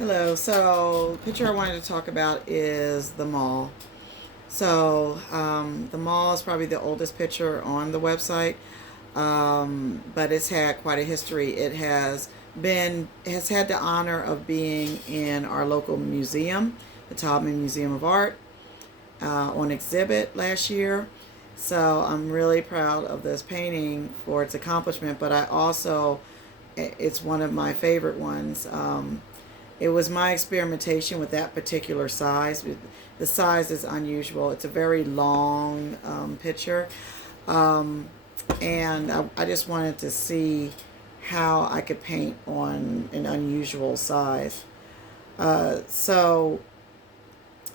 Hello. So, the picture I wanted to talk about is the mall. The mall is probably the oldest picture on the website, but it's had quite a history. It has had the honor of being in our local museum, the Taubman Museum of Art, on exhibit last year. So, I'm really proud of this painting for its accomplishment, but it's one of my favorite ones. It was my experimentation with that particular size. The size is unusual. It's a very long picture. Um, and I just wanted to see how I could paint on an unusual size. Uh, so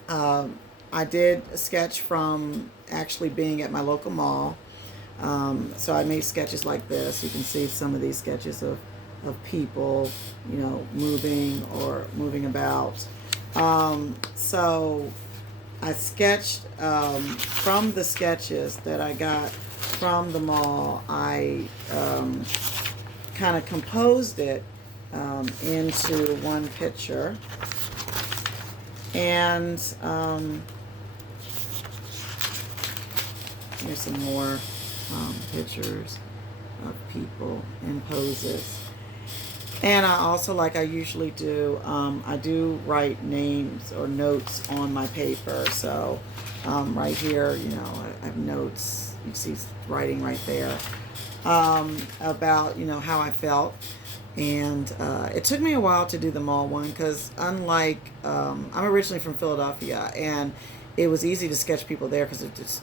um, I did a sketch from actually being at my local mall. So I made sketches like this. You can see some of these sketches of people, moving or moving about. So I sketched from the sketches that I got from the mall. I kind of composed it into one picture. And here's some more pictures of people in poses. And I also, like I usually do, I do write names or notes on my paper. So right here, I have notes. You see writing right there about, how I felt. And it took me a while to do the mall one because unlike, I'm originally from Philadelphia, and it was easy to sketch people there because it's just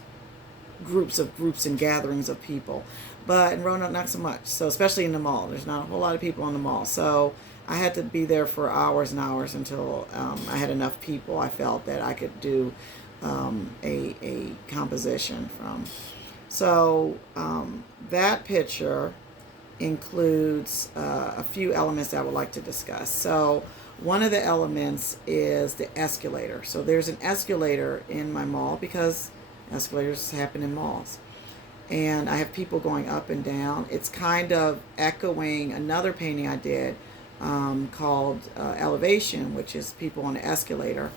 groups and gatherings of people. But in Roanoke, not so much. So especially in the mall, there's not a whole lot of people in the mall. So I had to be there for hours and hours until I had enough people. I felt that I could do a composition from. So that picture includes a few elements that I would like to discuss. So one of the elements is the escalator. So there's an escalator in my mall because escalators happen in malls. And I have people going up and down. It's kind of echoing another painting I did called Elevation, which is people on the escalator.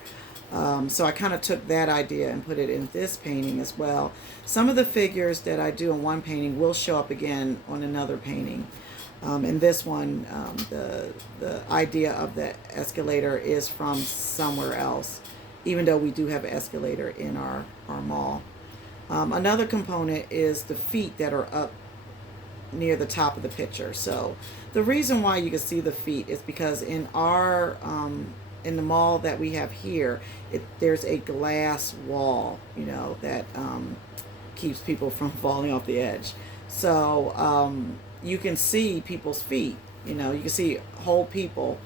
So I kind of took that idea and put it in this painting as well. Some of the figures that I do in one painting will show up again on another painting. In this one, the idea of the escalator is from somewhere else, even though we do have an escalator in our mall. Another component is the feet that are up near the top of the picture. So the reason why you can see the feet is because in the mall that we have here, there's a glass wall, that keeps people from falling off the edge. So you can see people's feet. You can see whole people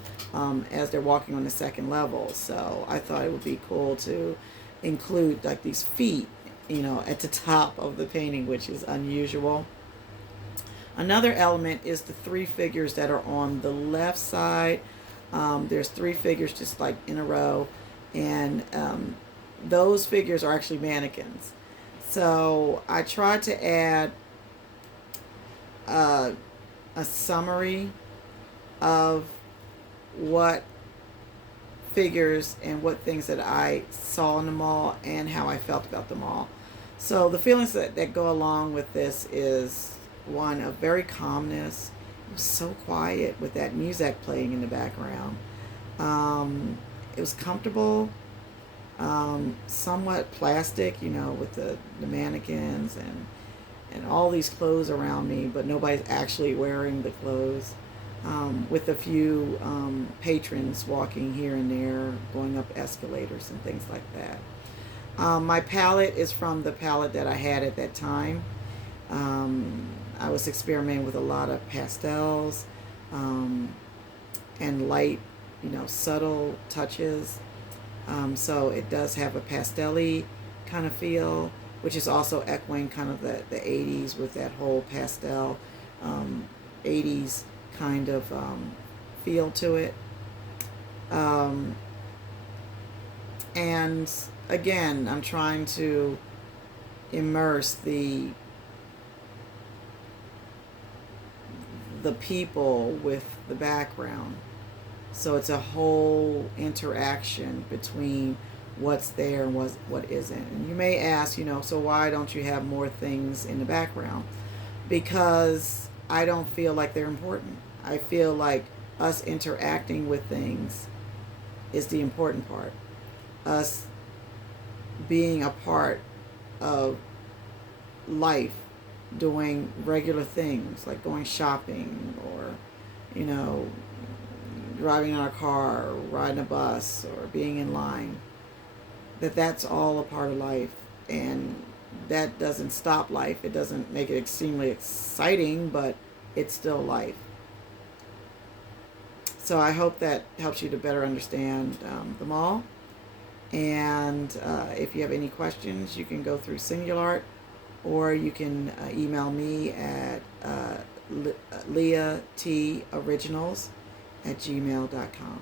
as they're walking on the second level. So I thought it would be cool to include like these feet, at the top of the painting, which is unusual. Another element is the three figures that are on the left side. There's three figures just like in a row, and those figures are actually mannequins. So I tried to add a summary of what figures and what things that I saw in the mall and how I felt about the mall. So the feelings that go along with this is one of very calmness. It was so quiet with that music playing in the background. It was comfortable, somewhat plastic, with the mannequins and all these clothes around me, but nobody's actually wearing the clothes. With a few patrons walking here and there, going up escalators and things like that. My palette is from the palette that I had at that time. I was experimenting with a lot of pastels and light, subtle touches. So it does have a pastel-y kind of feel, which is also echoing kind of the 80s with that whole pastel 80s kind of feel to it. And again, I'm trying to immerse the people with the background. So it's a whole interaction between what's there and what isn't. And you may ask, so why don't you have more things in the background? Because I don't feel like they're important. I feel like us interacting with things is the important part. Us being a part of life, doing regular things like going shopping or, you know, driving in our car or riding a bus or being in line, that's all a part of life. And that doesn't stop life. It doesn't make it extremely exciting, but it's still life. So I hope that helps you to better understand the mall. And if you have any questions, you can go through SingulArt, or you can email me at leahtoriginals@gmail.com.